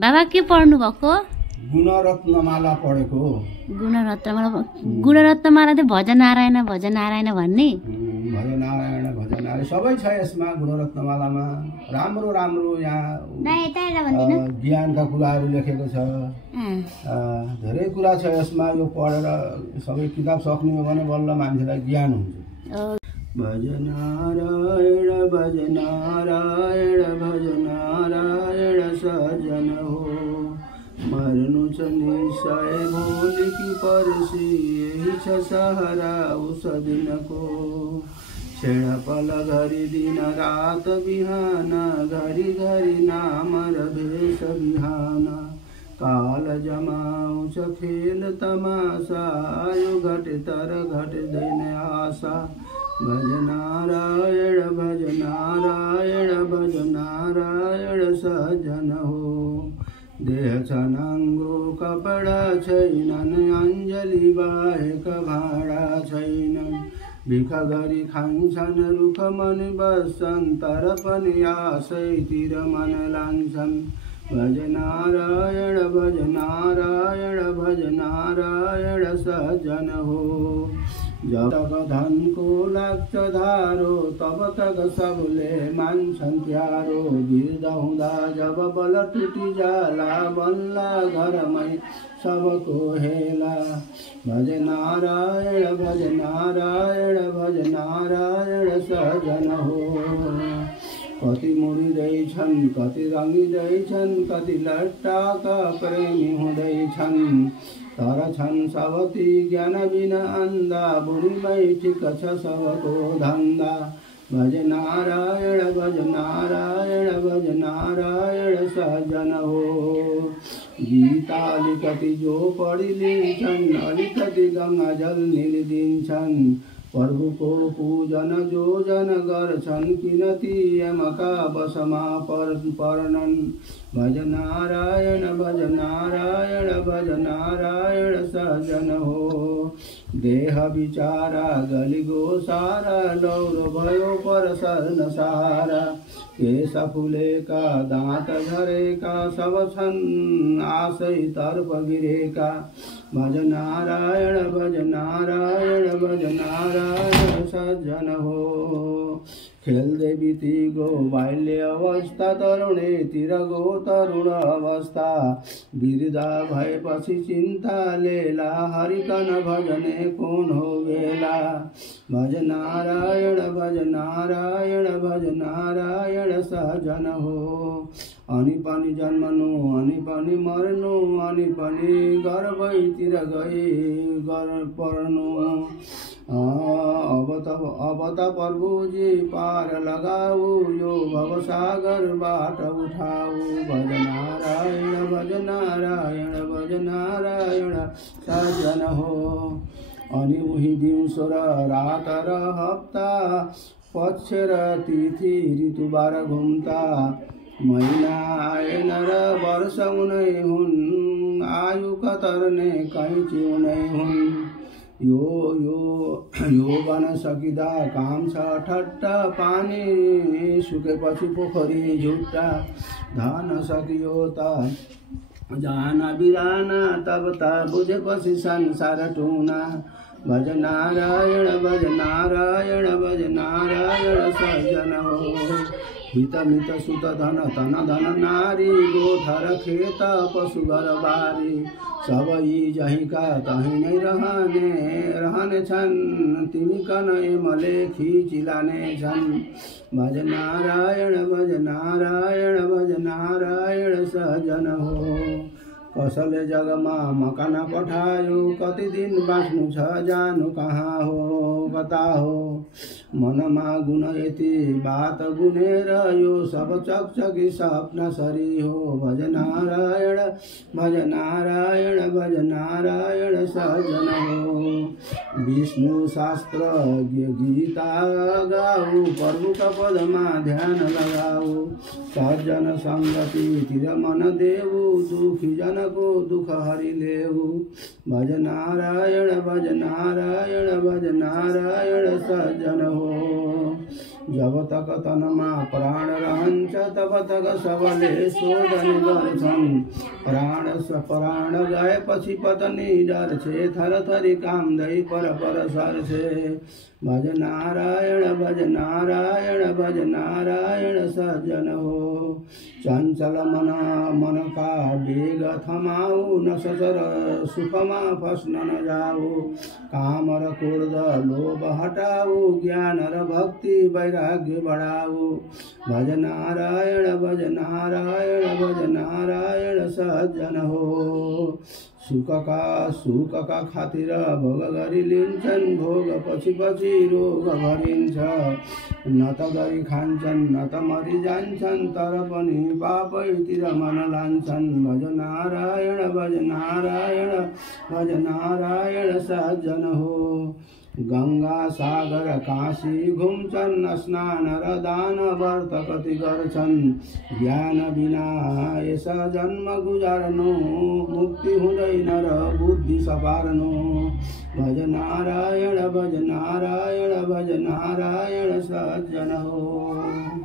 बाबा के पढ्नु भएको? गुणरत्नमाला पढेको। गुणरत्नमाला त भजन नारायण भन्ने भजन सबै छ यसमा। गुणरत्नमालामा राम्रो राम्रो यहाँ ज्ञानका कुराहरू लेखेको छ। धेरै कुरा छ यसमा। यो पढेर सबै किताब सक्ने हो भने बल्ल मान्छेलाई ज्ञान हुन्छ। भज नारायण भज नारायण भज नारायण सजन हो, मर्नु छ निश्चय भोलिकी पर्सी, यही छ सहारा उस दिनको। क्षण पल घरि दिन रात बिहान, घरि घरि नाम र भेष बिहान। काल जमाउँछ खेल तमासा, यो घटे तर घट्दैन आशा। भज नारायण भज नारायण भज नारायण सजन हो। देह छ नाङ्गो कपडा छैनन्, अञ्जली बाहेक भाँडा छैनन्। भिख गरी खान्छन् रुख मन बस्छन्, तर पनि आशैतिर मन लान्छन्। भज नारायण भज नारायण भज नारायण सजन हो। जब तक धनको लाग्छ धारो, तब तक सबले मान्छन् प्यारो। वृद्ध हुँदा जब बल टुटी जाला, बल्ला घरमै सबको हेला। भज नारायण भज नारायण भज नारायण सजन हो। कति मुडिँदैछन् कति रङ्गिँदैछन्, कति लट्टाका प्रेमी हुँदैछन्। तर छन् सबती ज्ञान बिना अन्धा, बुढीमै ठिक छ सबको धन्दा। भज नारायण भज नारायण भज नारायण सजन हो। गीता अलिकति जो पढिलिन्छन्, अलिकति गङ्गा जल निलिदिन्छन्। प्रभुको पूजन जो जन गर्छन्, किन ती यमका वशमा पर्नन्। भज नारायण भज नारायण भज नारायण सजन हो। देह बिचारा गलिगो सारा, लौरो भयो पर सर्न सारा। केश फुलेका दाँत झरेका, सब छन् आशै तर्फ गिरेका। भज नारायण भज नारायण भज नारायण सजन हो। खेल्दै बिति गो बाल्य अवस्था, तरुणेतिर गो तरुण अवस्था। वृद्ध भएपछि चिन्ता लेला, हरिकन भजने कुन हो बेला। भज नारायण भज नारायण भज नारायण सजन हो। अनि पनि जन्मनु अनि पनि मर्नु, अनि पनि गर्भैतिर गई पर्नु। अब त प्रभुजी पार लगाऊ, यो भवसागरबाट उठाऊ। भज नारायण भज नारायण भज नारायण सजन हो। अनि उही दिउँसो र रात र हप्ता, पक्ष र तिथि ऋतुबार घुम्ता। महिना आएन र वर्ष उनै हुन्, आयु कतर्ने कैँची उनै हुन्। यो बन सकिँदा काम छ ठट्टा, पानी सुकेपछि पोखरी झुट्टा। धन सकियो त जान बिराना, तब त बुझेपछि संसार टुना। भज नारायण भज नारायण भज नारायण सजन हो। हित मित सुत धन तन धन नारी, गोठर खेत पशु घर बारी। सब यी जहीँका तहीँ नै रहने छन्, तिमी कन एमले खिचिलाने छन्। भज नारायण भज नारायण भज नारायण सजन हो। कसले जगमा मकान पठायो, कति दिन बाँच्नु छ जानु कहाँ हो कता हो। मनमा गुण यति बात गुनेर, यो सब चकचकी सपना सरी हो। भज नारायण भज नारायण भज नारायण सजन हो। विष्णु शास्त्र गीता गाऊ, प्रभुका पदमा ध्यान लगाऊ। सज्जन सङ्गतितिर मन देऊ, दुखी जनको दुख हरि लेऊ। भज नारायण भज नारायण भज नारायण सजन हो। जब तक तनमा प्राण रहन्छ तब तक सबले शोधन गर्छन्। प्राण गएपछि पत्नी डर्छे, थरथरी कामदै पर सर्छे। भज नारायण भज नारायण भज नारायण सज्जन हो। चञ्चल मन का वेग थमाऊ, न सचर सुखमा फस्न न जाऊ। काम र क्रोध लोभ हटाऊ, ज्ञान र भक्ति वैराग्य बढाऊ। भज नारायण भज नारायण भज नारायण सज्जन हो। सुख का खातिर भोग गरी लिन्छन्, भोग पछि रोग भरिन्छ। न त गरी खान्छन् न त मरि जान्छन्, तर पनि पापैतिर मन लान्छन्। भज नारायण भज नारायण भज नारायण सज्जन हो। गंगा सागर काशी घुम्छन्, स्नान र दान व्रत कति गर्छन्। ज्ञान बिना यस जन्म गुजार्नु, मुक्ति हुँदैन र बुद्धि सपार्नु। भज नारायण भज नारायण भज नारायण सज्जन हो।